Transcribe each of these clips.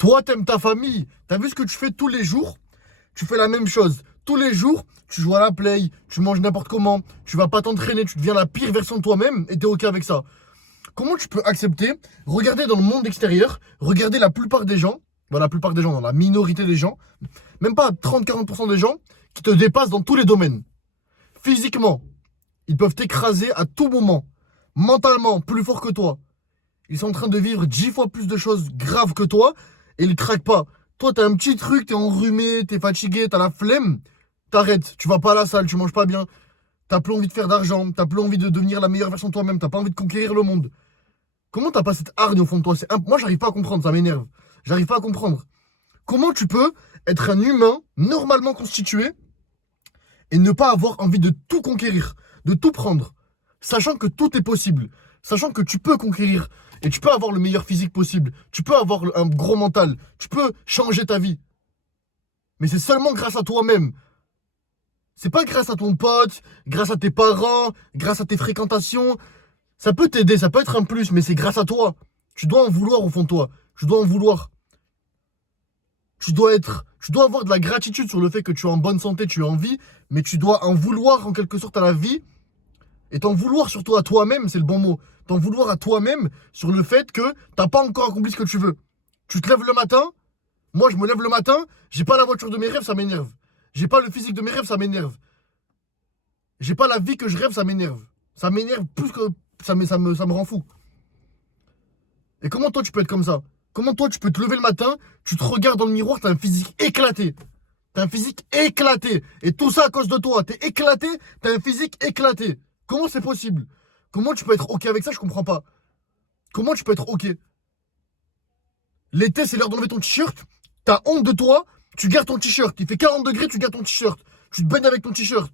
Toi, t'aimes ta famille. T'as vu ce que tu fais tous les jours? Tu fais la même chose. Tous les jours, tu joues à la play, tu manges n'importe comment, tu vas pas t'entraîner, tu deviens la pire version de toi-même et t'es ok avec ça. Comment tu peux accepter, regarder dans le monde extérieur, regarder la plupart des gens, la plupart des gens, dans la minorité des gens, même pas 30-40% des gens, qui te dépassent dans tous les domaines. Physiquement, ils peuvent t'écraser à tout moment. Mentalement, plus fort que toi. Ils sont en train de vivre 10 fois plus de choses graves que toi et ils craquent pas. Toi, t'as un petit truc, t'es enrhumé, t'es fatigué, t'as la flemme, t'arrêtes, tu vas pas à la salle, tu manges pas bien, t'as plus envie de faire d'argent, t'as plus envie de devenir la meilleure version de toi-même, t'as pas envie de conquérir le monde. Comment t'as pas cette hargne au fond de toi? Moi, j'arrive pas à comprendre, ça m'énerve. J'arrive pas à comprendre. Comment tu peux être un humain normalement constitué et ne pas avoir envie de tout conquérir, de tout prendre, sachant que tout est possible, sachant que tu peux conquérir et tu peux avoir le meilleur physique possible, tu peux avoir un gros mental, tu peux changer ta vie. Mais c'est seulement grâce à toi-même. C'est pas grâce à ton pote, grâce à tes parents, grâce à tes fréquentations. Ça peut t'aider, ça peut être un plus, mais c'est grâce à toi. Tu dois en vouloir au fond de toi. Tu dois en vouloir. Tu dois avoir de la gratitude sur le fait que tu es en bonne santé, tu es en vie, mais tu dois en vouloir en quelque sorte à la vie et t'en vouloir surtout à toi-même, c'est le bon mot. T'en vouloir à toi-même sur le fait que t'as pas encore accompli ce que tu veux. Tu te lèves le matin, moi je me lève le matin, j'ai pas la voiture de mes rêves, ça m'énerve. J'ai pas le physique de mes rêves, ça m'énerve. J'ai pas la vie que je rêve, ça m'énerve. Ça m'énerve plus que ça me rend fou. Et comment toi tu peux être comme ça? Comment toi tu peux te lever le matin, tu te regardes dans le miroir, t'as un physique éclaté. T'as un physique éclaté. Et tout ça à cause de toi. T'es éclaté, t'as un physique éclaté. Comment c'est possible? Comment tu peux être ok avec ça? Je comprends pas. Comment tu peux être ok? L'été, c'est l'heure d'enlever ton t-shirt. T'as honte de toi, tu gardes ton t-shirt. Il fait 40 degrés, tu gardes ton t-shirt. Tu te baignes avec ton t-shirt.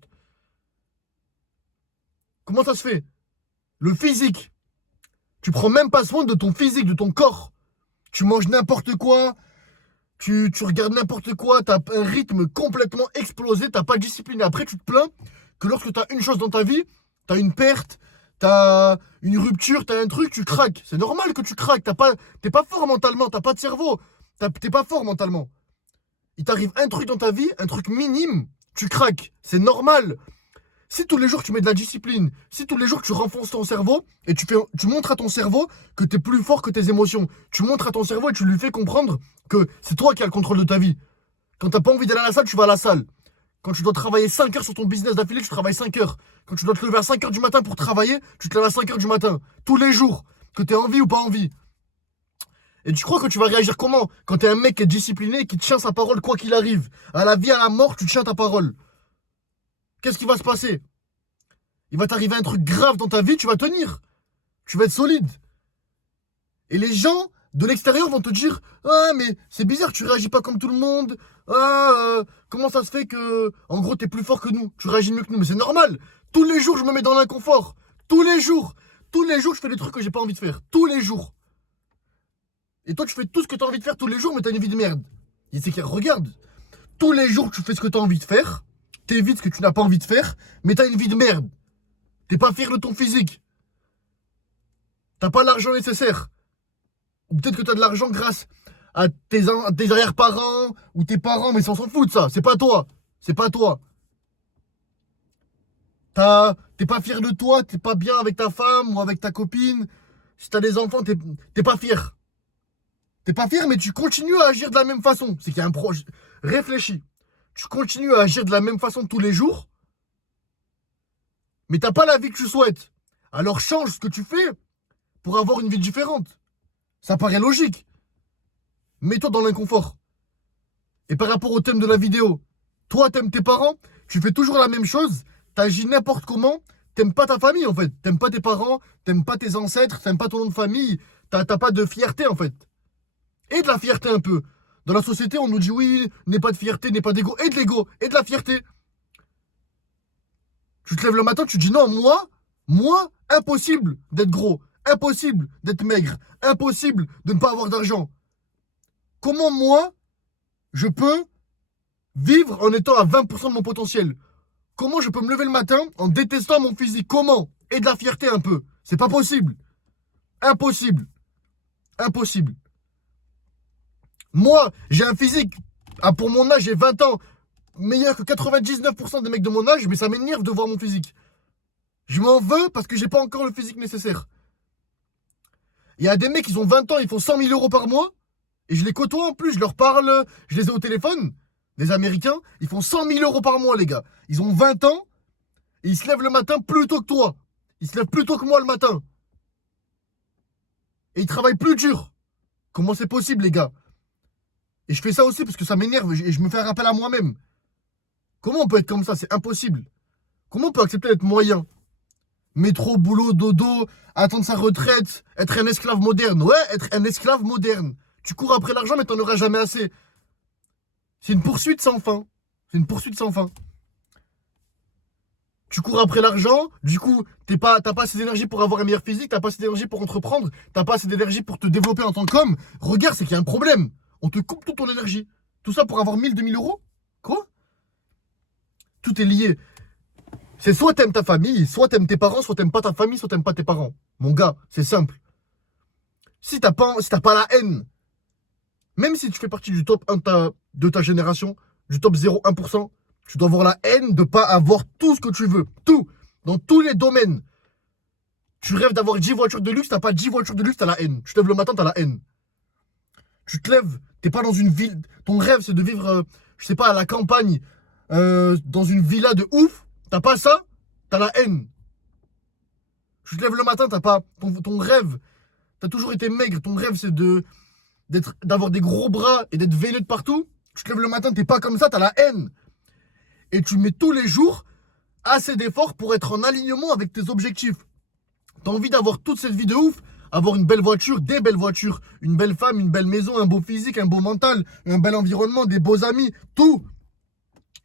Comment ça se fait? Le physique. Tu prends même pas soin de ton physique, de ton corps. Tu manges n'importe quoi, tu regardes n'importe quoi, t'as un rythme complètement explosé, t'as pas de discipline. Après, tu te plains que lorsque t'as une chose dans ta vie, t'as une perte, t'as une rupture, t'as un truc, tu craques. C'est normal que tu craques, t'es pas fort mentalement, t'as pas de cerveau, t'es pas fort mentalement. Il t'arrive un truc dans ta vie, un truc minime, tu craques. C'est normal. Si tous les jours tu mets de la discipline, si tous les jours tu renfonces ton cerveau et tu montres à ton cerveau que tu es plus fort que tes émotions, tu montres à ton cerveau et tu lui fais comprendre que c'est toi qui as le contrôle de ta vie. Quand t'as pas envie d'aller à la salle, tu vas à la salle. Quand tu dois travailler 5 heures sur ton business d'affilée, tu travailles 5 heures. Quand tu dois te lever à 5 heures du matin pour travailler, tu te lèves à 5 heures du matin. Tous les jours. Que tu aies envie ou pas envie. Et tu crois que tu vas réagir comment quand t'es un mec qui est discipliné et qui tient sa parole quoi qu'il arrive? À la vie, à la mort, tu tiens ta parole. Qu'est-ce qui va se passer? Il va t'arriver un truc grave dans ta vie, tu vas tenir. Tu vas être solide. Et les gens de l'extérieur vont te dire: ah, mais c'est bizarre, tu réagis pas comme tout le monde. Ah, comment ça se fait que, en gros, t'es plus fort que nous, tu réagis mieux que nous. Mais c'est normal. Tous les jours, je me mets dans l'inconfort. Tous les jours. Tous les jours, je fais des trucs que j'ai pas envie de faire. Tous les jours. Et toi, tu fais tout ce que t'as envie de faire tous les jours, mais t'as une vie de merde. Et c'est clair, regarde. Tous les jours, tu fais ce que t'as envie de faire. T'évites ce que tu n'as pas envie de faire, mais t'as une vie de merde. T'es pas fier de ton physique. T'as pas l'argent nécessaire. Ou peut-être que t'as de l'argent grâce à tes arrière-parents ou tes parents, mais ça, on s'en fout de ça. C'est pas toi. C'est pas toi. T'es pas fier de toi, t'es pas bien avec ta femme ou avec ta copine. Si t'as des enfants, t'es pas fier. T'es pas fier, mais tu continues à agir de la même façon. C'est qu'il y a un projet. Réfléchis. Tu continues à agir de la même façon tous les jours, mais t'as pas la vie que tu souhaites. Alors change ce que tu fais pour avoir une vie différente. Ça paraît logique. Mets-toi dans l'inconfort. Et par rapport au thème de la vidéo, toi, t'aimes tes parents, tu fais toujours la même chose, t'agis n'importe comment, t'aimes pas ta famille en fait. T'aimes pas tes parents, t'aimes pas tes ancêtres, t'aimes pas ton nom de famille, t'as pas de fierté en fait. Et de la fierté un peu. Dans la société, on nous dit oui, n'aie pas de fierté, n'aie pas d'ego, et de l'ego, et de la fierté. Tu te lèves le matin, tu dis non, moi, impossible d'être gros, impossible d'être maigre, impossible de ne pas avoir d'argent. Comment moi, je peux vivre en étant à 20% de mon potentiel? Comment je peux me lever le matin en détestant mon physique? Comment? Et de la fierté un peu. C'est pas possible. Impossible. Impossible. Moi, j'ai un physique, pour mon âge, j'ai 20 ans, meilleur que 99% des mecs de mon âge, mais ça m'énerve de voir mon physique. Je m'en veux parce que j'ai pas encore le physique nécessaire. Il y a des mecs, ils ont 20 ans, ils font 100 000 euros par mois, et je les côtoie en plus, je leur parle, je les ai au téléphone. Les Américains, ils font 100 000 euros par mois, les gars. Ils ont 20 ans, et ils se lèvent le matin plus tôt que toi. Ils se lèvent plus tôt que moi le matin. Et ils travaillent plus dur. Comment c'est possible, les gars? Et je fais ça aussi parce que ça m'énerve et je me fais un rappel à moi-même. Comment on peut être comme ça? C'est impossible. Comment on peut accepter d'être moyen? Métro, boulot, dodo, attendre sa retraite, être un esclave moderne. Ouais, être un esclave moderne. Tu cours après l'argent, mais t'en auras jamais assez. C'est une poursuite sans fin. C'est une poursuite sans fin. Tu cours après l'argent, du coup, t'as pas assez d'énergie pour avoir un meilleur physique, t'as pas assez d'énergie pour entreprendre, t'as pas assez d'énergie pour te développer en tant qu'homme. Regarde, c'est qu'il y a un problème. On te coupe toute ton énergie. Tout ça pour avoir 1000, 2000 euros? Quoi? Tout est lié. C'est soit t'aimes ta famille, soit t'aimes tes parents, soit t'aimes pas ta famille, soit t'aimes pas tes parents. Mon gars, c'est simple. Si t'as pas la haine, même si tu fais partie du top 1 de ta génération, du top 0,1%, tu dois avoir la haine de pas avoir tout ce que tu veux. Tout. Dans tous les domaines. Tu rêves d'avoir 10 voitures de luxe, t'as pas 10 voitures de luxe, t'as la haine. Tu te lèves le matin, t'as la haine. Tu te lèves, t'es pas dans une ville. Ton rêve, c'est de vivre, je sais pas, à la campagne, dans une villa de ouf. T'as pas ça, t'as la haine. Tu te lèves le matin, t'as pas. Ton rêve, t'as toujours été maigre. Ton rêve, c'est d'avoir des gros bras et d'être veiné de partout. Tu te lèves le matin, t'es pas comme ça, t'as la haine. Et tu mets tous les jours assez d'efforts pour être en alignement avec tes objectifs. T'as envie d'avoir toute cette vie de ouf, avoir une belle voiture, des belles voitures, une belle femme, une belle maison, un beau physique, un beau mental, un bel environnement, des beaux amis, tout.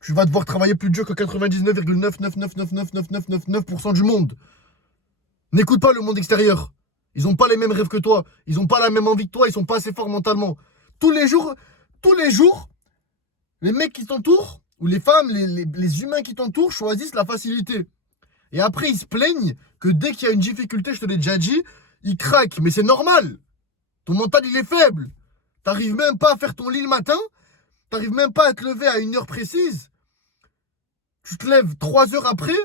Tu vas devoir travailler plus dur que 99,9999999% du monde. N'écoute pas le monde extérieur. Ils n'ont pas les mêmes rêves que toi. Ils n'ont pas la même envie que toi. Ils sont pas assez forts mentalement. Tous les jours, les mecs qui t'entourent, ou les femmes, les humains qui t'entourent choisissent la facilité. Et après, ils se plaignent que dès qu'il y a une difficulté, je te l'ai déjà dit, ils craquent. Mais c'est normal. Ton mental, il est faible. T'arrives même pas à faire ton lit le matin. T'arrives même pas à te lever à une heure précise. Tu te lèves 3 heures après.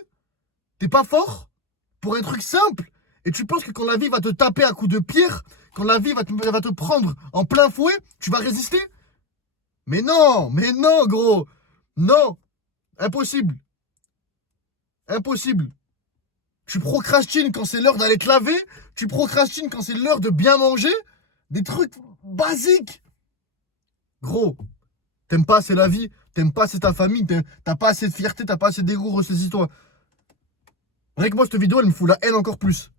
T'es pas fort pour un truc simple. Et tu penses que quand la vie va te taper à coups de pierre, quand la vie va te prendre en plein fouet, tu vas résister? Mais non, gros. Non, impossible. Impossible. Tu procrastines quand c'est l'heure d'aller te laver. Tu procrastines quand c'est l'heure de bien manger. Des trucs basiques. Gros, t'aimes pas assez la vie. T'aimes pas assez ta famille. T'as pas assez de fierté. T'as pas assez d'ego. Ressaisis-toi. Rien que moi, cette vidéo, elle me fout la haine encore plus.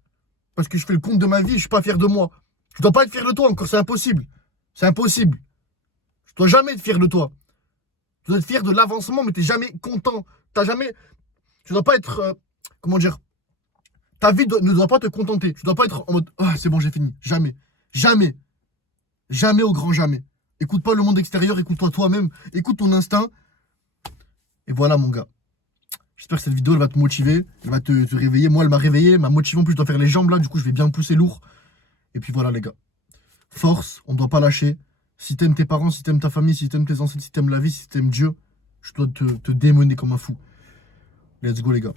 Parce que je fais le compte de ma vie et je suis pas fier de moi. Tu dois pas être fier de toi encore. C'est impossible. C'est impossible. Tu dois jamais être fier de toi. Tu dois être fier de l'avancement, mais t'es jamais content. T'as jamais... Tu dois pas être... comment dire? Ta vie ne doit pas te contenter. Tu dois pas être en mode ah, c'est bon, j'ai fini. Jamais. Jamais. Jamais au grand jamais. Écoute pas le monde extérieur, écoute-toi toi-même. Écoute ton instinct. Et voilà, mon gars. J'espère que cette vidéo, elle va te motiver. Elle va te réveiller. Moi, elle m'a réveillé. Elle m'a motivé. En plus, je dois faire les jambes là. Du coup, je vais bien pousser lourd. Et puis voilà, les gars. Force. On ne doit pas lâcher. Si t'aimes tes parents, si t'aimes ta famille, si t'aimes tes ancêtres, si t'aimes la vie, si t'aimes Dieu, je dois te démoner comme un fou. Let's go, les gars.